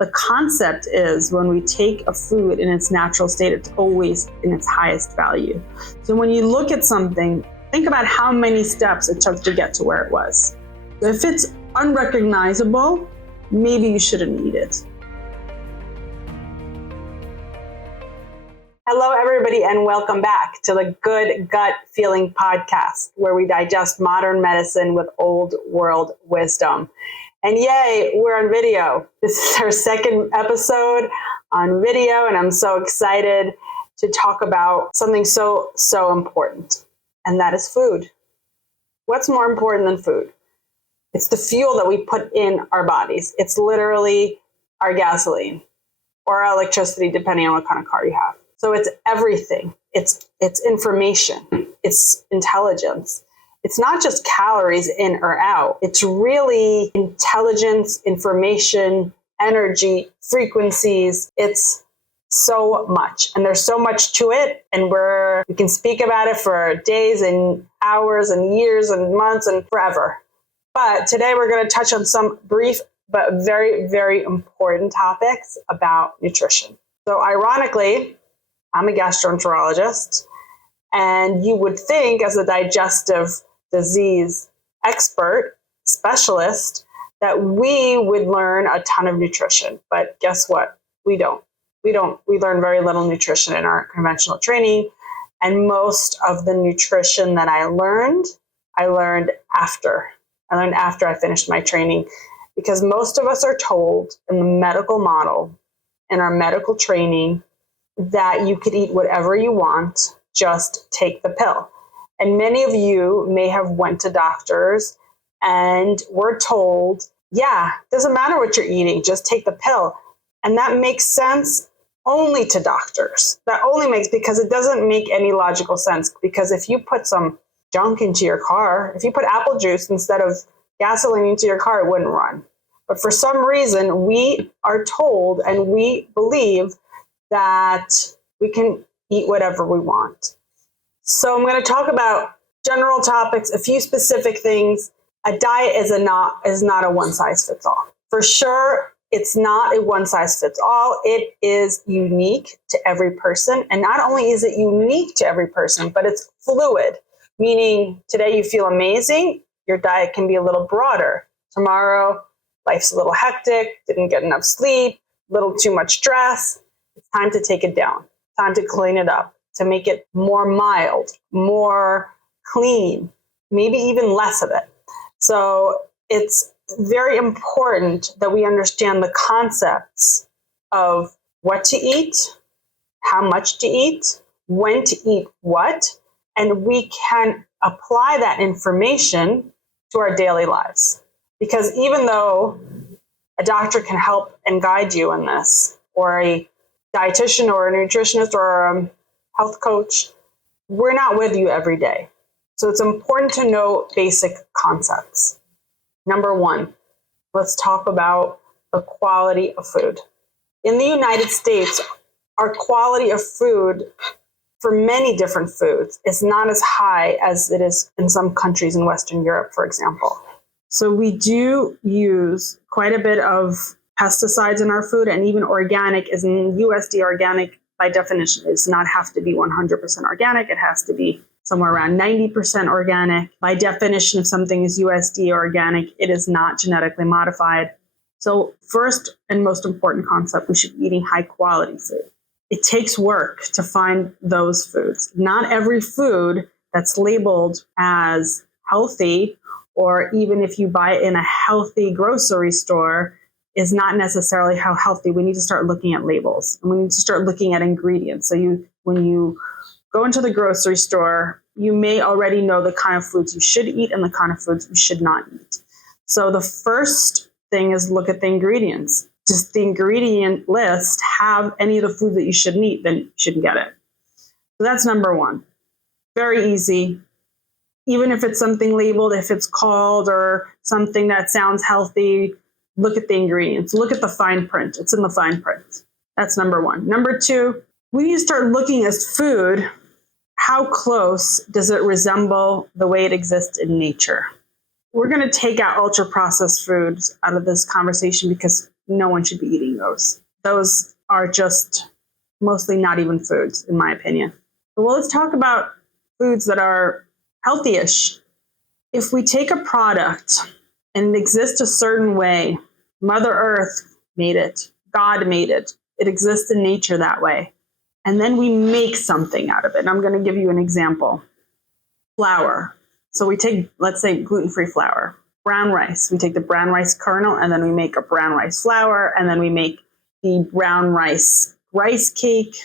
The concept is when we take a food in its natural state, it's always in its highest value. So when you look at something, think about how many steps it took to get to where it was. If it's unrecognizable, maybe you shouldn't eat it. Hello, everybody, and welcome back to the Good Gut Feeling podcast, where we digest modern medicine with old world wisdom. And yay, we're on video. This is our second episode on video, and I'm so excited to talk about something so important, and that is food. What's more important than food? It's the fuel that we put in our bodies. It's literally our gasoline or our electricity, depending on what kind of car you have. So it's everything. It's information. It's intelligence. It's not just calories in or out. It's really intelligence, information, energy, frequencies. It's so much. And there's so much to it. And we can speak about it for days and hours and years and months and forever. But today we're going to touch on some brief but very, very important topics about nutrition. So ironically, I'm a gastroenterologist, and you would think as a digestive disease expert, specialist, that we would learn a ton of nutrition. But guess what? We don't. We learn very little nutrition in our conventional training. And most of the nutrition that I learned after. I learned after I finished my training, because most of us are told in the medical model, in our medical training, that you could eat whatever you want, just take the pill. And many of you may have went to doctors and were told, yeah, doesn't matter what you're eating, just take the pill. And that makes sense only to doctors. That only makes, because it doesn't make any logical sense. Because if you put some junk into your car, if you put apple juice instead of gasoline into your car, it wouldn't run. But for some reason, we are told and we believe that we can eat whatever we want. So I'm going to talk about general topics, a few specific things. A diet is not a one size fits all. For sure, it's not a one size fits all. It is unique to every person. And not only is it unique to every person, but it's fluid, meaning today you feel amazing, your diet can be a little broader. Tomorrow, life's a little hectic, didn't get enough sleep, a little too much stress. It's time to take it down, time to clean it up, to make it more mild, more clean, maybe even less of it. So it's very important that we understand the concepts of what to eat, how much to eat, when to eat what, and we can apply that information to our daily lives. Because even though a doctor can help and guide you in this, or a dietitian or a nutritionist or a health coach, we're not with you every day. So it's important to know basic concepts. Number one, let's talk about the quality of food. In the United States, our quality of food for many different foods is not as high as it is in some countries in Western Europe, for example. So we do use quite a bit of pesticides in our food, and even organic is in USD organic by definition. It does not have to be 100% organic. It has to be somewhere around 90% organic. By definition, if something is USD organic, it is not genetically modified. So first and most important concept, we should be eating high quality food. It takes work to find those foods. Not every food that's labeled as healthy, or even if you buy it in a healthy grocery store, is not necessarily how healthy. We need to start looking at labels, and we need to start looking at ingredients. So when you go into the grocery store, you may already know the kind of foods you should eat and the kind of foods you should not eat. So the first thing is look at the ingredients. Does the ingredient list have any of the food that you shouldn't eat? Then you shouldn't get it. So that's number one. Very easy. Even if it's something labeled, if it's called or something that sounds healthy, look at the ingredients. Look at the fine print. It's in the fine print. That's number one. Number two, we need to start looking at food. How close does it resemble the way it exists in nature? We're going to take out ultra-processed foods out of this conversation because no one should be eating those. Those are just mostly not even foods, in my opinion. Well, let's talk about foods that are healthy-ish. If we take a product and it exists a certain way, Mother Earth made it, God made it, it exists in nature that way, and then we make something out of it. And I'm going to give you an example. Flour. So we take, let's say, gluten-free flour. Brown rice. We take the brown rice kernel, and then we make a brown rice flour, and then we make the brown rice cake,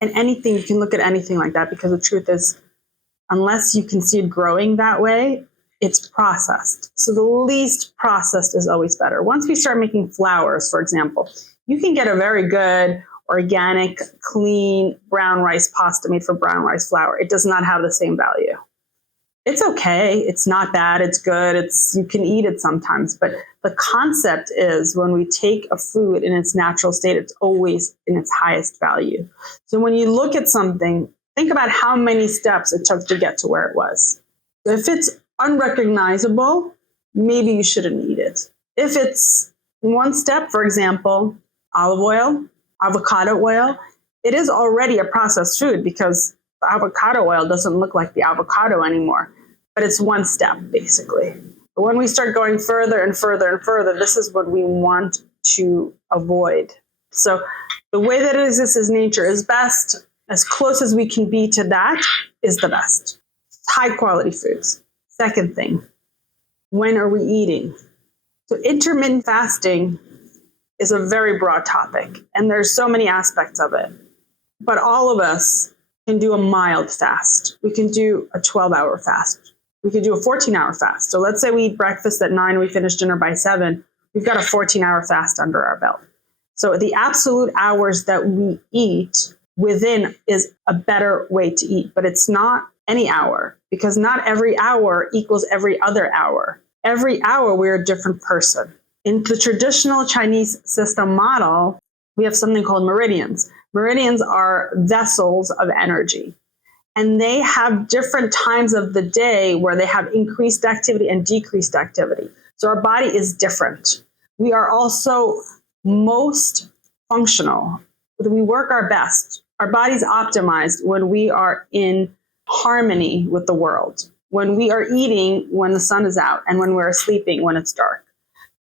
and anything. You can look at anything like that, because the truth is, unless you can see it growing that way, it's processed. So the least processed is always better. Once we start making flours, for example, you can get a very good, organic, clean brown rice pasta made from brown rice flour. It does not have the same value. It's okay. It's not bad. It's good. You can eat it sometimes. But the concept is, when we take a food in its natural state, it's always in its highest value. So when you look at something, think about how many steps it took to get to where it was. If it's unrecognizable, maybe you shouldn't eat it. If it's one step, for example, olive oil, avocado oil, it is already a processed food, because the avocado oil doesn't look like the avocado anymore. But it's one step, basically. But when we start going further and further and further, this is what we want to avoid. So the way that it exists as nature is best. As close as we can be to that is the best. High quality foods. Second thing, when are we eating? So intermittent fasting is a very broad topic, and there's so many aspects of it. But all of us can do a mild fast. We can do a 12-hour fast. We could do a 14-hour fast. So let's say we eat breakfast at 9, we finish dinner by 7. We've got a 14-hour fast under our belt. So the absolute hours that we eat within is a better way to eat, but it's not any hour, because not every hour equals every other hour. Every hour, we're a different person. In the traditional Chinese system model, we have something called meridians. Meridians are vessels of energy. And they have different times of the day where they have increased activity and decreased activity. So our body is different. We are also most functional. We work our best. Our body's optimized when we are in harmony with the world, when we are eating when the sun is out, and when we're sleeping when it's dark.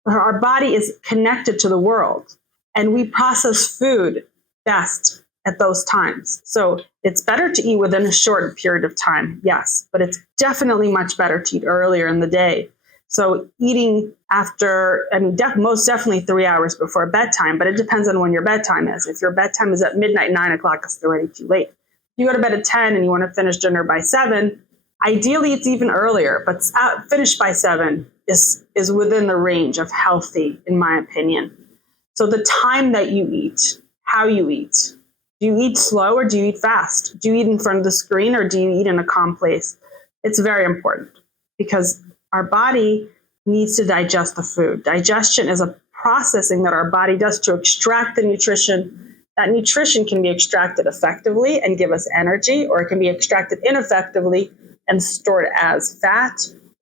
Our body is connected to the world, and we process food best at those times. So it's better to eat within a short period of time, yes, but it's definitely much better to eat earlier in the day. So eating after, most definitely 3 hours before bedtime, but it depends on when your bedtime is. If your bedtime is at midnight, 9 o'clock, it's already too late. If you go to bed at 10 and you want to finish dinner by 7, ideally it's even earlier, but finish by 7 is within the range of healthy, in my opinion. So the time that you eat, how you eat. Do you eat slow or do you eat fast? Do you eat in front of the screen or do you eat in a calm place? It's very important, because our body needs to digest the food. Digestion is a processing that our body does to extract the nutrition. That nutrition can be extracted effectively and give us energy, or it can be extracted ineffectively and stored as fat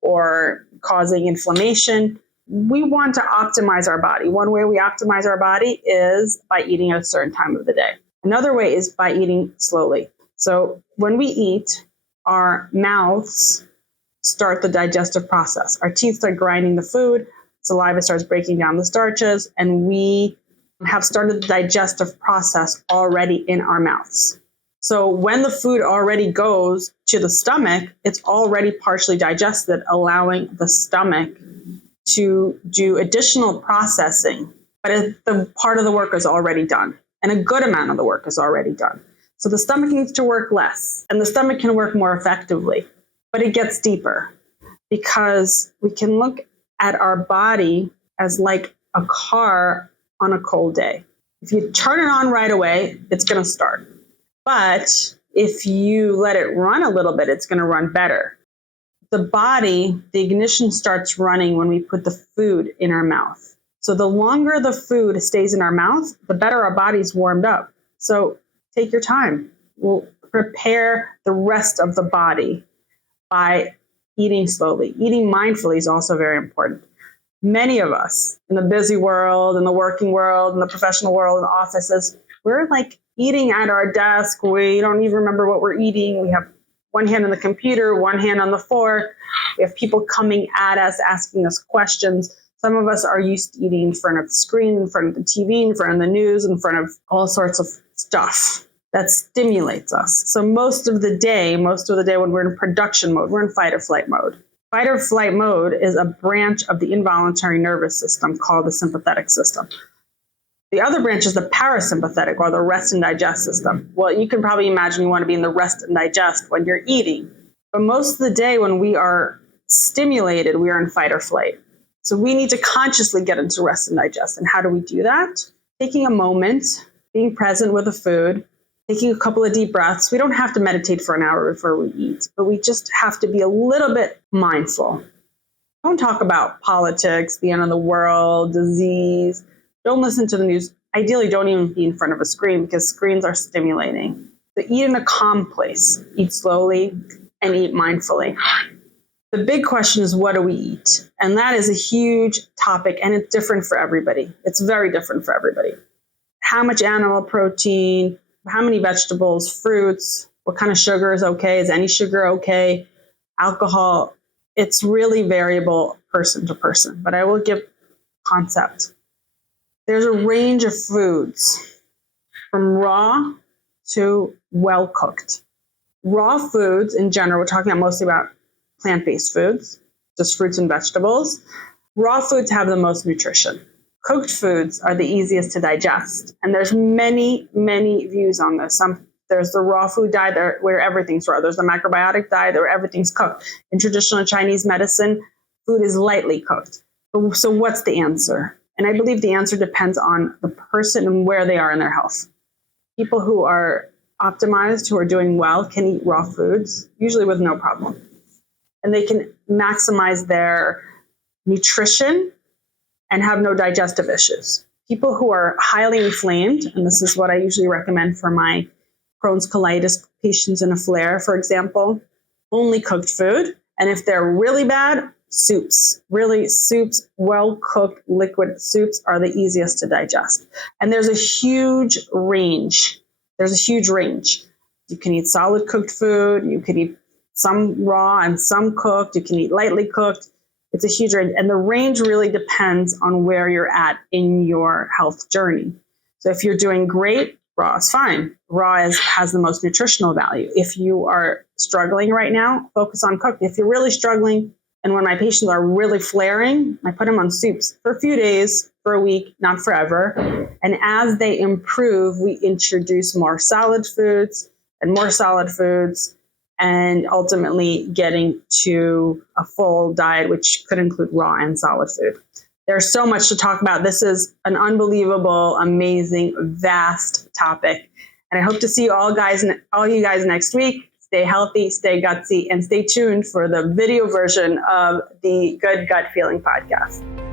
or causing inflammation. We want to optimize our body. One way we optimize our body is by eating at a certain time of the day. Another way is by eating slowly. So when we eat, our mouths start the digestive process. Our teeth start grinding the food, saliva starts breaking down the starches, and we have started the digestive process already in our mouths. So when the food already goes to the stomach, it's already partially digested, allowing the stomach to do additional processing. But the part of the work is already done, and a good amount of the work is already done. So the stomach needs to work less, and the stomach can work more effectively. But it gets deeper, because we can look at our body as like a car on a cold day. If you turn it on right away, it's going to start. But if you let it run a little bit, it's going to run better. The body, the ignition starts running when we put the food in our mouth. So the longer the food stays in our mouth, the better our body's warmed up. So take your time. We'll prepare the rest of the body by eating slowly. Eating mindfully is also very important. many of us in the busy world, in the working world, in the professional world, in the offices, we're like eating at our desk. We don't even remember what we're eating. We have one hand on the computer, one hand on the fork. We have people coming at us, asking us questions. Some of us are used to eating in front of the screen, in front of the TV, in front of the news, in front of all sorts of stuff that stimulates us. So most of the day when we're in production mode, we're in fight or flight mode. Fight or flight mode is a branch of the involuntary nervous system called the sympathetic system. The other branch is the parasympathetic, or the rest and digest system. Well, you can probably imagine you want to be in the rest and digest when you're eating. But most of the day when we are stimulated, we are in fight or flight. So we need to consciously get into rest and digest. And how do we do that? Taking a moment, being present with the food, taking a couple of deep breaths. We don't have to meditate for an hour before we eat, but we just have to be a little bit mindful. Don't talk about politics, the end of the world, disease. Don't listen to the news. Ideally, don't even be in front of a screen because screens are stimulating. So eat in a calm place. Eat slowly and eat mindfully. The big question is, what do we eat? And that is a huge topic, and it's different for everybody. It's very different for everybody. How much animal protein, how many vegetables, fruits, what kind of sugar is okay? Is any sugar okay? Alcohol, it's really variable person to person, but I will give concept. There's a range of foods from raw to well-cooked. Raw foods in general, we're talking mostly about plant-based foods, just fruits and vegetables. Raw foods have the most nutrition. Cooked foods are the easiest to digest. And there's many, many views on this. There's the raw food diet where everything's raw. There's the macrobiotic diet where everything's cooked. In traditional Chinese medicine, food is lightly cooked. So what's the answer? And I believe the answer depends on the person and where they are in their health. People who are optimized, who are doing well, can eat raw foods, usually with no problem. And they can maximize their nutrition and have no digestive issues. People who are highly inflamed, and this is what I usually recommend for my Crohn's colitis patients in a flare, for example, only cooked food. And if they're really bad, soups. Really, soups, well-cooked liquid soups are the easiest to digest. And there's a huge range. You can eat solid cooked food. You can eat some raw and some cooked. You can eat lightly cooked. It's a huge range. And the range really depends on where you're at in your health journey. So if you're doing great, raw is fine. Raw has the most nutritional value. If you are struggling right now, focus on cooked. If you're really struggling, and when my patients are really flaring, I put them on soups for a few days, for a week, not forever. And as they improve, we introduce more solid foods, and ultimately getting to a full diet, which could include raw and solid food. There's so much to talk about. This is an unbelievable, amazing, vast topic. And I hope to see all you guys next week. Stay healthy, stay gutsy, and stay tuned for the video version of the Good Gut Feeling podcast.